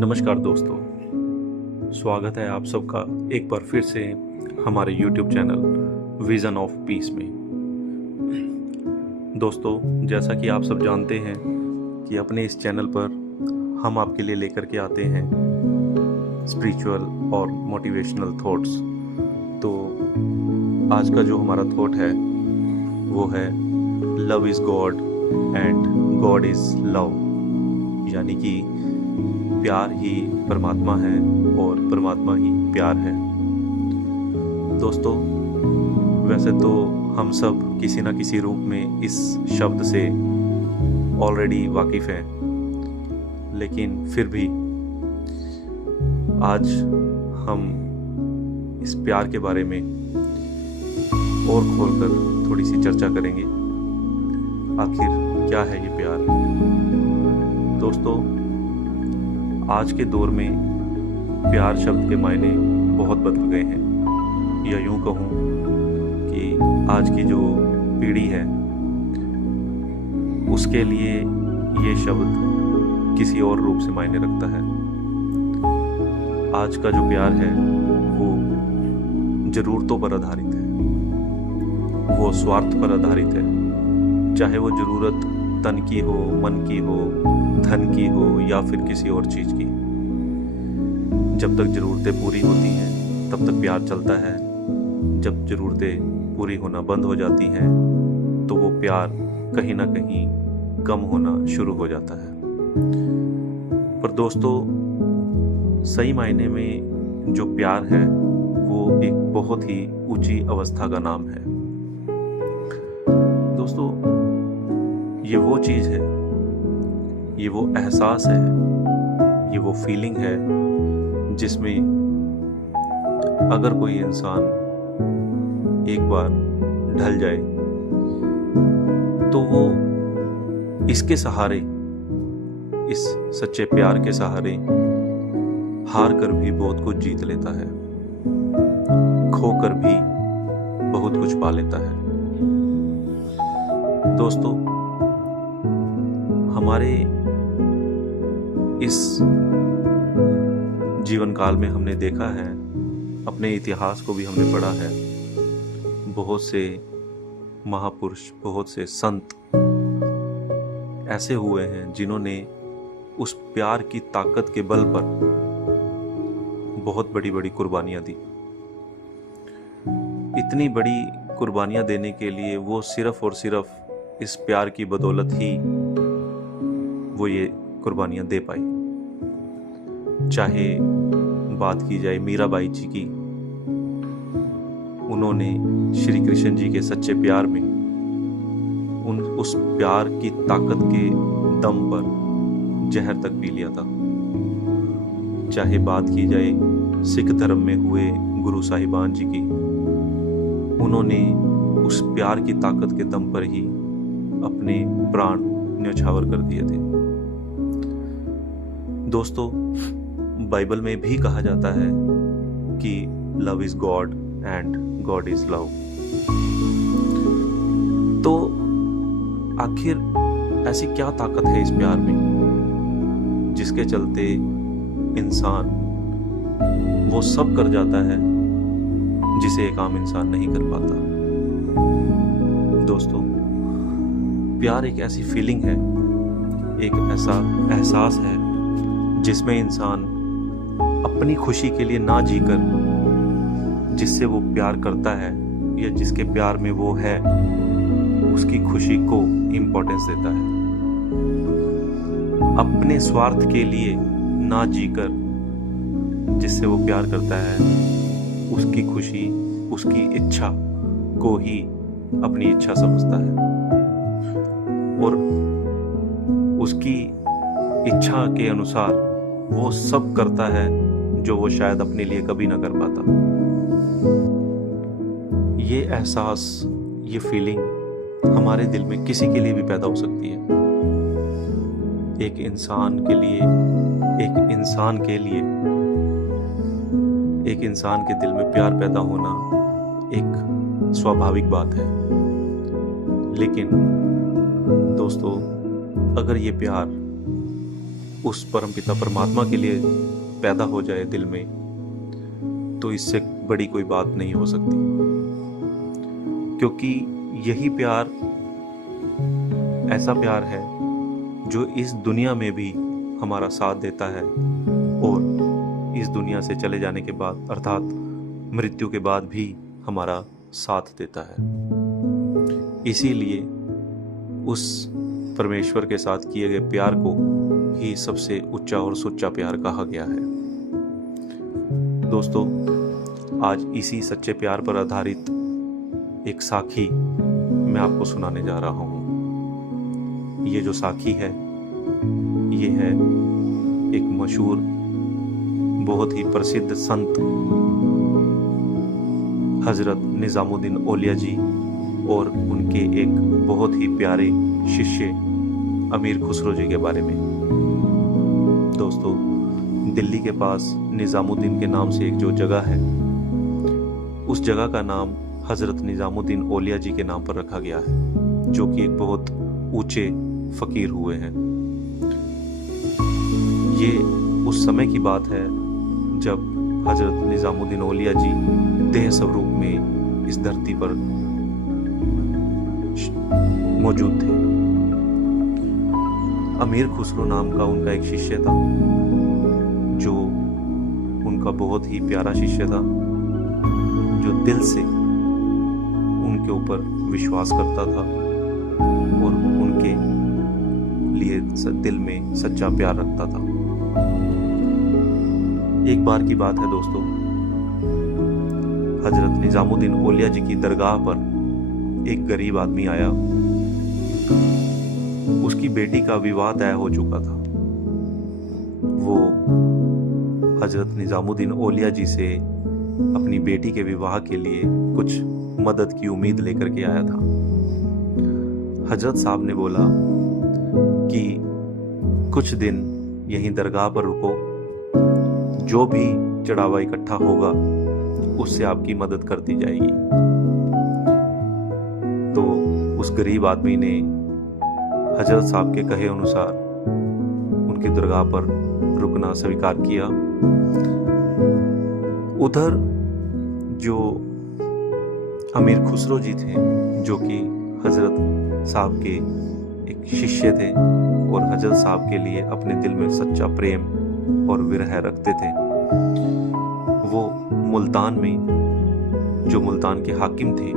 नमस्कार दोस्तों, स्वागत है आप सबका एक बार फिर से हमारे YouTube channel vision of peace में। दोस्तों, जैसा कि आप सब जानते हैं कि अपने इस चैनल पर हम आपके लिए लेकर के आते हैं स्पिरिचुअल और मोटिवेशनल थॉट्स। तो आज का जो हमारा थॉट है वो है love is God and God is love, यानी कि प्यार ही परमात्मा है और परमात्मा ही प्यार है। दोस्तों, वैसे तो हम सब किसी न किसी रूप में इस शब्द से ऑलरेडी वाकिफ़ हैं, लेकिन फिर भी आज हम इस प्यार के बारे में और खोलकर थोड़ी सी चर्चा करेंगे। आखिर क्या है ये प्यार? दोस्तों, आज के दौर में प्यार शब्द के मायने बहुत बदल गए हैं, या यूं कहूं कि आज की जो पीढ़ी है उसके लिए ये शब्द किसी और रूप से मायने रखता है। आज का जो प्यार है वो ज़रूरतों पर आधारित है, वो स्वार्थ पर आधारित है। चाहे वो ज़रूरत तन की हो, मन की हो, धन की हो या फिर किसी और चीज़ की। जब तक ज़रूरतें पूरी होती हैं तब तक प्यार चलता है। जब ज़रूरतें पूरी होना बंद हो जाती हैं तो वो प्यार कहीं ना कहीं कम होना शुरू हो जाता है। पर दोस्तों, सही मायने में जो प्यार है वो एक बहुत ही ऊंची अवस्था का नाम है। दोस्तों, ये वो चीज़ है, ये वो एहसास है, ये वो फीलिंग है जिसमें अगर कोई इंसान एक बार ढल जाए तो वो इसके सहारे, इस सच्चे प्यार के सहारे हार कर भी बहुत कुछ जीत लेता है, खो कर भी बहुत कुछ पा लेता है। दोस्तों, हमारे इस जीवन काल में हमने देखा है, अपने इतिहास को भी हमने पढ़ा है, बहुत से महापुरुष, बहुत से संत ऐसे हुए हैं जिन्होंने उस प्यार की ताकत के बल पर बहुत बड़ी बड़ी कुर्बानियां दी। इतनी बड़ी कुर्बानियां देने के लिए वो सिर्फ और सिर्फ इस प्यार की बदौलत ही वो ये कुर्बानियां दे पाई। चाहे बात की जाए मीराबाई जी की, उन्होंने श्री कृष्ण जी के सच्चे प्यार में उस प्यार की ताकत के दम पर जहर तक पी लिया था। चाहे बात की जाए सिख धर्म में हुए गुरु साहिबान जी की, उन्होंने उस प्यार की ताकत के दम पर ही अपने प्राण न्यौछावर कर दिए थे। दोस्तों, बाइबल में भी कहा जाता है कि love is God and God is love. तो आखिर ऐसी क्या ताकत है इस प्यार में जिसके चलते इंसान वो सब कर जाता है जिसे एक आम इंसान नहीं कर पाता? दोस्तों, प्यार एक ऐसी फीलिंग है, एक ऐसा एहसास है जिसमें इंसान अपनी खुशी के लिए ना जीकर जिससे वो प्यार करता है या जिसके प्यार में वो है, उसकी खुशी को इम्पोर्टेंस देता है। अपने स्वार्थ के लिए ना जीकर जिससे वो प्यार करता है, उसकी खुशी, उसकी इच्छा को ही अपनी इच्छा समझता है और उसकी इच्छा के अनुसार वो सब करता है जो वो शायद अपने लिए कभी ना कर पाता। ये एहसास, ये फीलिंग हमारे दिल में किसी के लिए भी पैदा हो सकती है। एक इंसान के लिए, एक इंसान के दिल में प्यार पैदा होना एक स्वाभाविक बात है। लेकिन दोस्तों, अगर ये प्यार उस परमपिता परमात्मा के लिए पैदा हो जाए दिल में, तो इससे बड़ी कोई बात नहीं हो सकती। क्योंकि यही प्यार ऐसा प्यार है जो इस दुनिया में भी हमारा साथ देता है और इस दुनिया से चले जाने के बाद अर्थात मृत्यु के बाद भी हमारा साथ देता है। इसीलिए उस परमेश्वर के साथ किए गए प्यार को ही सबसे ऊंचा और सच्चा प्यार कहा गया है। दोस्तों, आज इसी सच्चे प्यार पर आधारित एक साखी मैं आपको सुनाने जा रहा हूँ। ये जो साखी है, ये है एक मशहूर, बहुत ही प्रसिद्ध संत हजरत निजामुद्दीन औलिया जी और उनके एक बहुत ही प्यारे शिष्य अमीर खुसरो जी के बारे में। दोस्तों, दिल्ली के पास निजामुद्दीन के नाम से एक जो जगह है, उस जगह का नाम हजरत निजामुद्दीन औलिया जी के नाम पर रखा गया है, जो कि एक बहुत ऊंचे फकीर हुए हैं। ये उस समय की बात है जब हजरत निजामुद्दीन औलिया जी देह स्वरूप में इस धरती पर मौजूद थे। अमीर खुसरो नाम का उनका एक शिष्य था, जो उनका बहुत ही प्यारा शिष्य था, जो दिल से उनके ऊपर विश्वास करता था और उनके लिए दिल में सच्चा प्यार रखता था। एक बार की बात है दोस्तों, हजरत निजामुद्दीन औलिया जी की दरगाह पर एक गरीब आदमी आया। उसकी बेटी का विवाह तय हो चुका था। वो हजरत निजामुद्दीन औलिया जी से अपनी बेटी के विवाह के लिए कुछ मदद की उम्मीद लेकर के आया था। हजरत साहब ने बोला कि कुछ दिन यहीं दरगाह पर रुको, जो भी चढ़ावा इकट्ठा होगा उससे आपकी मदद कर दी जाएगी। तो उस गरीब आदमी ने हजरत साहब के कहे अनुसार उनकी दरगाह पर रुकना स्वीकार किया। उधर जो अमीर खुसरो जी थे, जो कि हजरत साहब के एक शिष्य थे और हजरत साहब के लिए अपने दिल में सच्चा प्रेम और विरह रखते थे, वो मुल्तान में, जो मुल्तान के हाकिम थे,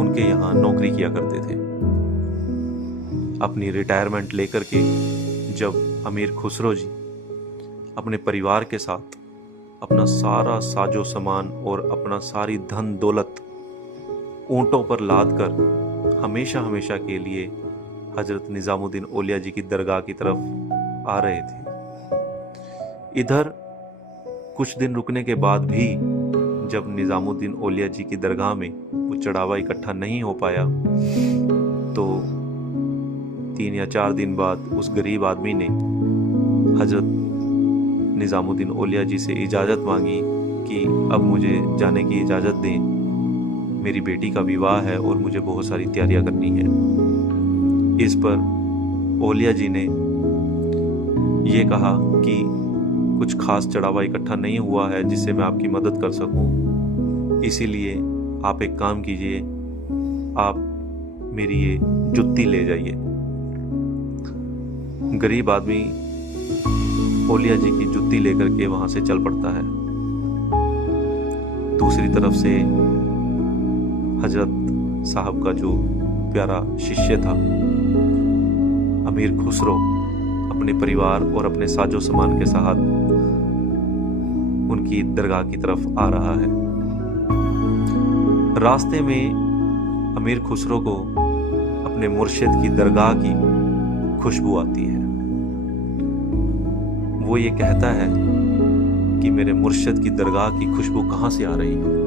उनके यहाँ नौकरी किया करते थे। अपनी रिटायरमेंट लेकर के जब अमीर खुसरो जी अपने परिवार के साथ अपना सारा साजो सामान और अपना सारी धन दौलत ऊंटों पर लाद कर हमेशा हमेशा के लिए हजरत निजामुद्दीन औलिया जी की दरगाह की तरफ आ रहे थे। इधर कुछ दिन रुकने के बाद भी जब निजामुद्दीन औलिया जी की दरगाह में वो चढ़ावा इकट्ठा नहीं हो पाया, तो 3 या 4 दिन बाद उस गरीब आदमी ने हजरत निजामुद्दीन औलिया जी से इजाज़त मांगी कि अब मुझे जाने की इजाज़त दें, मेरी बेटी का विवाह है और मुझे बहुत सारी तैयारियां करनी है। इस पर औलिया जी ने ये कहा कि कुछ खास चढ़ावा इकट्ठा नहीं हुआ है जिससे मैं आपकी मदद कर सकूं, इसीलिए आप एक काम कीजिए, आप मेरी ये जुत्ती ले जाइए। गरीब आदमी औलिया जी की जुत्ती लेकर के वहां से चल पड़ता है। दूसरी तरफ से हजरत साहब का जो प्यारा शिष्य था अमीर खुसरो अपने परिवार और अपने साजो सामान के साथ उनकी दरगाह की तरफ आ रहा है। रास्ते में अमीर खुसरो को अपने मुर्शिद की दरगाह की खुशबू आती है। वो ये कहता है कि मेरे मुर्शिद की दरगाह की खुशबू कहाँ से आ रही है।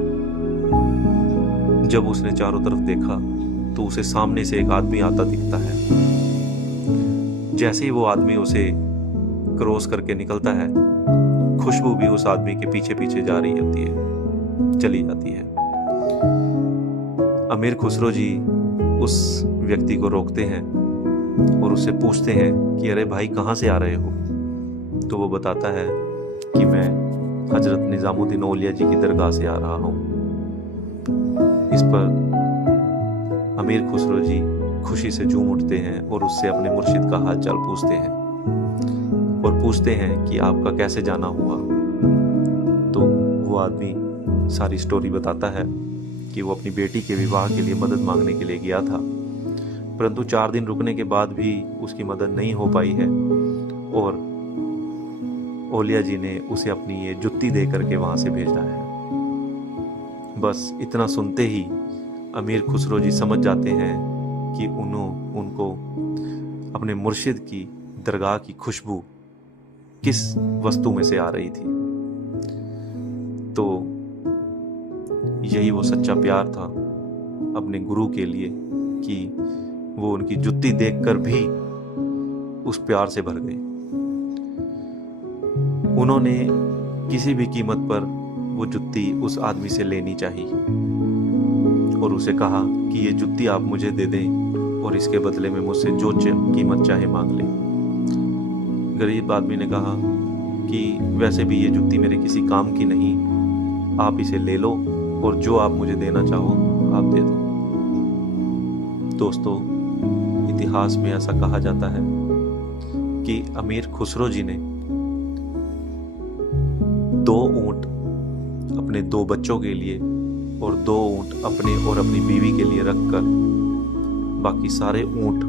जब उसने चारों तरफ देखा तो उसे सामने से एक आदमी आता दिखता है। जैसे ही वो आदमी उसे क्रॉस करके निकलता है, खुशबू भी उस आदमी के पीछे पीछे जा रही होती है, चली जाती है। अमीर खुसरो जी उस व्यक्ति को रोकते हैं और उससे पूछते हैं कि अरे भाई, कहाँ से आ रहे हो? तो वो बताता है कि मैं हजरत निज़ामुद्दीन औलिया जी की दरगाह से आ रहा हूँ। इस पर अमीर खुसरो जी खुशी से झूम उठते हैं और उससे अपने मुर्शिद का हाल चाल पूछते हैं और पूछते हैं कि आपका कैसे जाना हुआ। तो वो आदमी सारी स्टोरी बताता है कि वो अपनी बेटी के विवाह के लिए मदद मांगने के लिए गया था, परंतु 4 दिन रुकने के बाद भी उसकी मदद नहीं हो पाई है और औलिया जी ने उसे अपनी ये जुत्ती दे करके वहाँ से भेजा है। बस इतना सुनते ही अमीर खुसरो जी समझ जाते हैं कि उनको अपने मुर्शिद की दरगाह की खुशबू किस वस्तु में से आ रही थी। तो यही वो सच्चा प्यार था अपने गुरु के लिए कि वो उनकी जुत्ती देखकर भी उस प्यार से भर गए। उन्होंने किसी भी कीमत पर वो जुत्ती उस आदमी से लेनी चाहिए और उसे कहा कि ये जुत्ती आप मुझे दे दें और इसके बदले में मुझसे जो कीमत चाहे मांग लें। गरीब आदमी ने कहा कि वैसे भी ये जुत्ती मेरे किसी काम की नहीं, आप इसे ले लो और जो आप मुझे देना चाहो आप दे दो। दोस्तों, इतिहास में ऐसा कहा जाता है कि अमीर खुसरो जी ने 2 ऊंट अपने 2 बच्चों के लिए और 2 ऊंट अपने और अपनी बीवी के लिए रखकर बाकी सारे ऊंट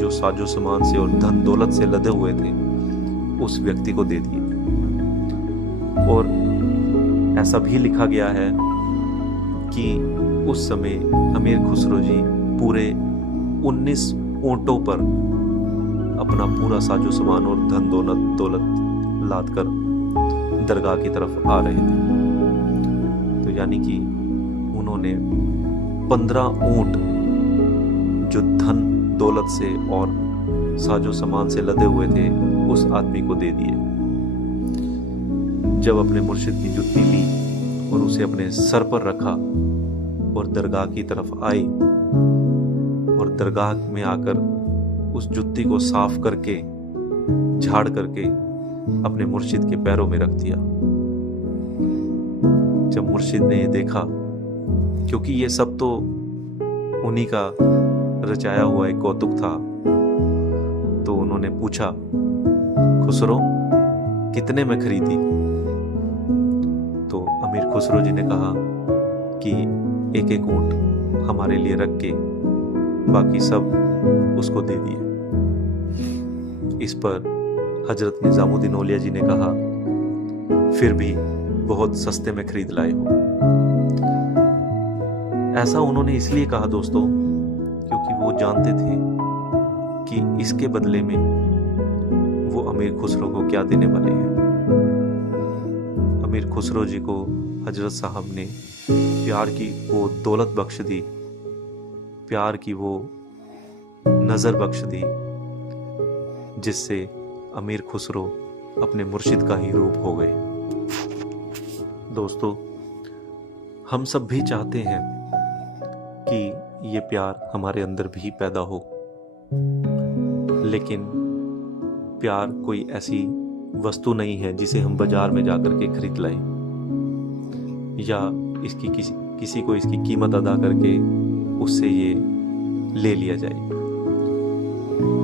जो साजो सामान से और धन दौलत से लदे हुए थे उस व्यक्ति को दे दिए। और ऐसा भी लिखा गया है कि उस समय अमीर खुसरो जी पूरे 19 ऊंटों पर अपना पूरा साजो सामान और धन दौलत लाद कर दरगाह की तरफ आ रहे थे। तो यानी कि उन्होंने 15 ऊंट जो धन दौलत से और साजो सामान से लदे हुए थे उस आदमी को दे दिए। जब अपने मुर्शिद की जुत्ती ली और उसे अपने सर पर रखा और दरगाह की तरफ आई और दरगाह में आकर उस जुत्ती को साफ करके झाड़ करके अपने मुर्शिद के पैरों में रख दिया। जब मुर्शिद ने ये देखा, क्योंकि ये सब तो उन्हीं का रचाया हुआ एक कौतुक था, तो उन्होंने पूछा, खुसरो कितने में खरीदी? तो अमीर खुसरो जी ने कहा कि एक एक ऊंट हमारे लिए रख के बाकी सब उसको दे दिए। इस पर हजरत निजामुद्दीन औलिया जी ने कहा, फिर भी बहुत सस्ते में खरीद लाए हो। ऐसा उन्होंने इसलिए कहा दोस्तों, क्योंकि वो जानते थे कि इसके बदले में वो अमीर खुसरो को क्या देने वाले हैं। अमीर खुसरो जी को हजरत साहब ने प्यार की वो दौलत बख्श दी, प्यार की वो नजर बख्श दी, जिससे अमीर खुसरो अपने मुर्शिद का ही रूप हो गए। दोस्तों, हम सब भी चाहते हैं कि ये प्यार हमारे अंदर भी पैदा हो, लेकिन प्यार कोई ऐसी वस्तु नहीं है जिसे हम बाजार में जाकर के खरीद लाएं या इसकी किसी को इसकी कीमत अदा करके उससे ये ले लिया जाए।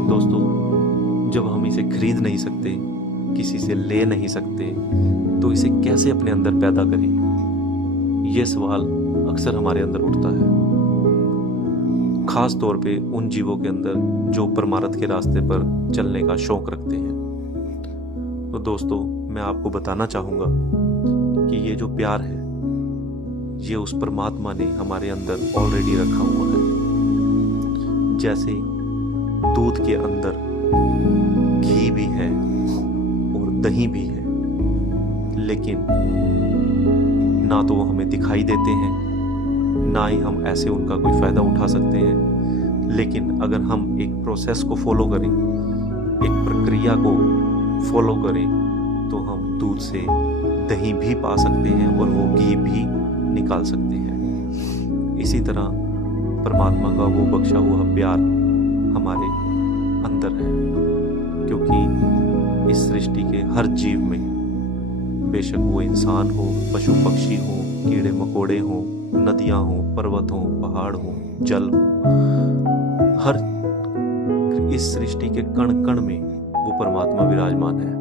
दोस्तों, जब हम इसे खरीद नहीं सकते, किसी से ले नहीं सकते, तो इसे कैसे अपने अंदर पैदा करें? ये सवाल अक्सर हमारे अंदर उठता है, खास तौर पे उन जीवों के अंदर जो परमार्थ के रास्ते पर चलने का शौक रखते हैं। तो दोस्तों, मैं आपको बताना चाहूँगा कि ये जो प्यार है, ये उस परमात्मा ने हमारे अंदर ऑलरेडी रखा हुआ है। जैसे दूध के अंदर घी भी है और दही भी है, लेकिन ना तो वो हमें दिखाई देते हैं, ना ही हम ऐसे उनका कोई फ़ायदा उठा सकते हैं। लेकिन अगर हम एक प्रोसेस को फॉलो करें, एक प्रक्रिया को फॉलो करें, तो हम दूध से दही भी पा सकते हैं और वो घी भी निकाल सकते हैं। इसी तरह परमात्मा का वो बख्शा हुआ प्यार हमारे अंदर है, क्योंकि इस सृष्टि के हर जीव में, बेशक वो इंसान हो, पशु पक्षी हो, कीड़े मकोड़े हो, नदियां हो, पर्वत हो, पहाड़ हो, जल हो, हर इस सृष्टि के कण कण में वो परमात्मा विराजमान है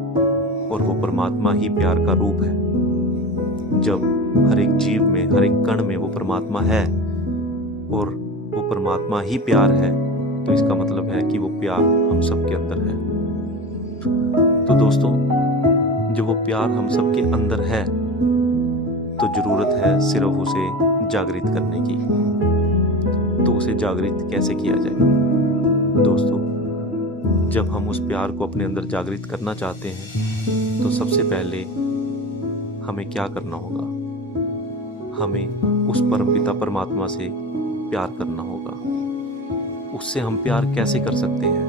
और वो परमात्मा ही प्यार का रूप है। जब हर एक जीव में, हर एक कण में वो परमात्मा है और वो परमात्मा ही प्यार है, तो इसका मतलब है कि वो प्यार हम सबके अंदर है। तो दोस्तों, जब वो प्यार हम सबके अंदर है तो जरूरत है सिर्फ उसे जागृत करने की। तो उसे जागृत कैसे किया जाए? दोस्तों, जब हम उस प्यार को अपने अंदर जागृत करना चाहते हैं तो सबसे पहले हमें क्या करना होगा? हमें उस परमपिता परमात्मा से प्यार करना होगा। उससे हम प्यार कैसे कर सकते हैं?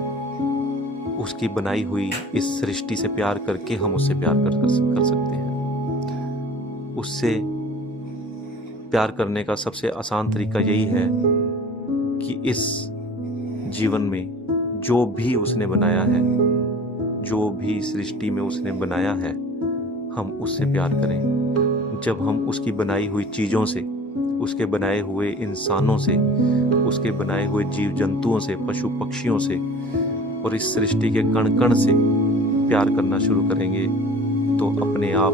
उसकी बनाई हुई इस सृष्टि से प्यार करके हम उससे प्यार कर सकते हैं। उससे प्यार करने का सबसे आसान तरीका यही है कि इस जीवन में जो भी उसने बनाया है, जो भी सृष्टि में उसने बनाया है, हम उससे प्यार करें। जब हम उसकी बनाई हुई चीज़ों से, उसके बनाए हुए इंसानों से, उसके बनाए हुए जीव जंतुओं से, पशु पक्षियों से और इस सृष्टि के कण कण से प्यार करना शुरू करेंगे तो अपने आप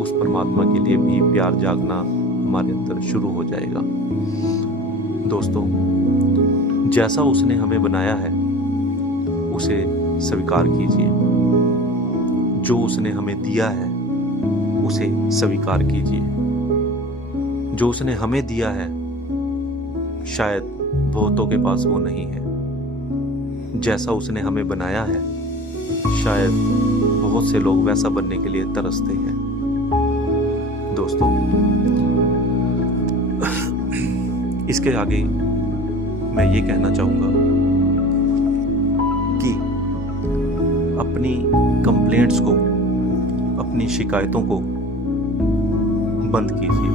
उस परमात्मा के लिए भी प्यार जागना हमारे अंदर शुरू हो जाएगा। दोस्तों, जैसा उसने हमें बनाया है उसे स्वीकार कीजिए। जो उसने हमें दिया है उसे स्वीकार कीजिए। जो उसने हमें दिया है शायद बहुतों के पास वो नहीं है। जैसा उसने हमें बनाया है शायद बहुत से लोग वैसा बनने के लिए तरसते हैं। दोस्तों, इसके आगे मैं ये कहना चाहूँगा कि अपनी कंप्लेंट्स को, अपनी शिकायतों को बंद कीजिए।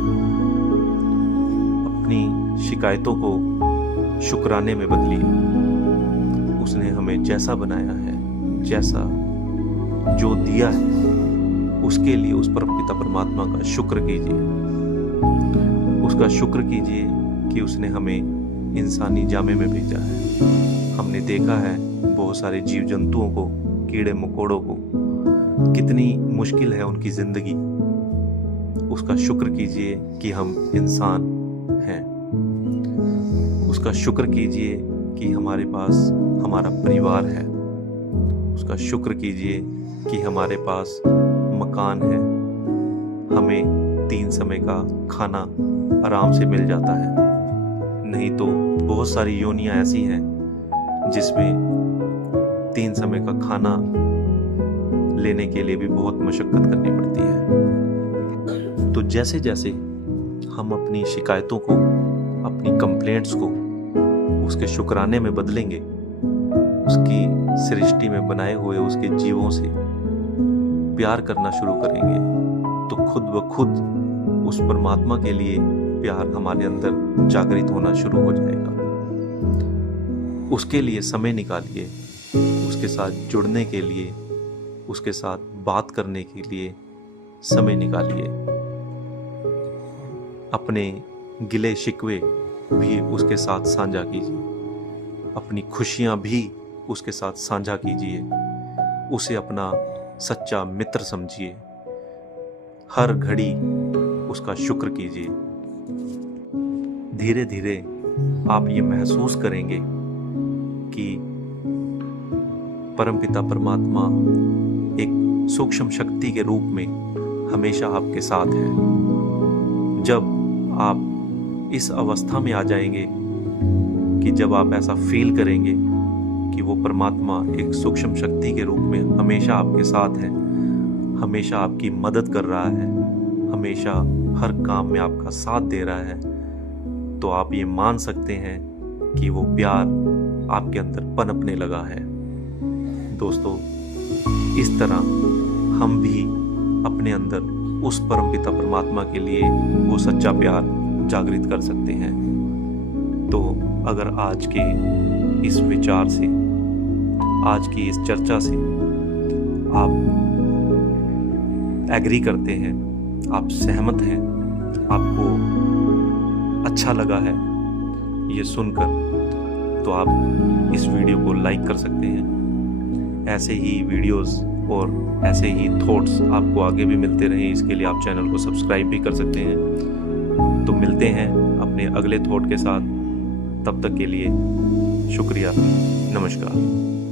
अपनी शिकायतों को शुक्राने में बदलिए। उसने हमें जैसा बनाया है, जैसा जो दिया है, उसके लिए उस परमपिता परमात्मा का शुक्र कीजिए। उसका शुक्र कीजिए कि उसने हमें इंसानी जामे में भेजा है। हमने देखा है बहुत सारे जीव जंतुओं को, कीड़े मकोड़ों को, कितनी मुश्किल है उनकी जिंदगी। उसका शुक्र कीजिए कि हम इंसान हैं। उसका शुक्र कीजिए कि हमारे पास हमारा परिवार है। उसका शुक्र कीजिए कि हमारे पास मकान है। हमें 3 समय का खाना आराम से मिल जाता है। नहीं तो बहुत सारी योनियां ऐसी हैं जिसमें 3 समय का खाना लेने के लिए भी बहुत मशक्कत करनी पड़ती है। तो जैसे जैसे हम अपनी शिकायतों को, अपनी कंप्लेंट्स को उसके शुक्राने में बदलेंगे, उसकी सृष्टि में बनाए हुए उसके जीवों से प्यार करना शुरू करेंगे, तो खुद ब खुद उस परमात्मा के लिए प्यार हमारे अंदर जागृत होना शुरू हो जाएगा। उसके लिए समय निकालिए, उसके साथ जुड़ने के लिए, उसके साथ बात करने के लिए समय निकालिए। अपने गिले शिकवे भी उसके साथ साझा कीजिए। अपनी खुशियां भी उसके साथ साझा कीजिए। उसे अपना सच्चा मित्र समझिए। हर घड़ी उसका शुक्र कीजिए। धीरे धीरे आप ये महसूस करेंगे कि परमपिता परमात्मा एक सूक्ष्म शक्ति के रूप में हमेशा आपके साथ है। जब आप इस अवस्था में आ जाएंगे कि जब आप ऐसा फील करेंगे कि वो परमात्मा एक सूक्ष्म शक्ति के रूप में हमेशा आपके साथ है, हमेशा आपकी मदद कर रहा है, हमेशा हर काम में आपका साथ दे रहा है, तो आप ये मान सकते हैं कि वो प्यार आपके अंदर पनपने लगा है। दोस्तों, इस तरह हम भी अपने अंदर उस परमपिता परमात्मा के लिए वो सच्चा प्यार जागृत कर सकते हैं। तो अगर आज के इस विचार से, आज की इस चर्चा से आप एग्री करते हैं, आप सहमत हैं, आपको अच्छा लगा है ये सुनकर, तो आप इस वीडियो को लाइक कर सकते हैं। ऐसे ही वीडियोस और ऐसे ही थॉट्स आपको आगे भी मिलते रहें, इसके लिए आप चैनल को सब्सक्राइब भी कर सकते हैं। तो मिलते हैं अपने अगले थॉट के साथ, तब तक के लिए शुक्रिया, नमस्कार।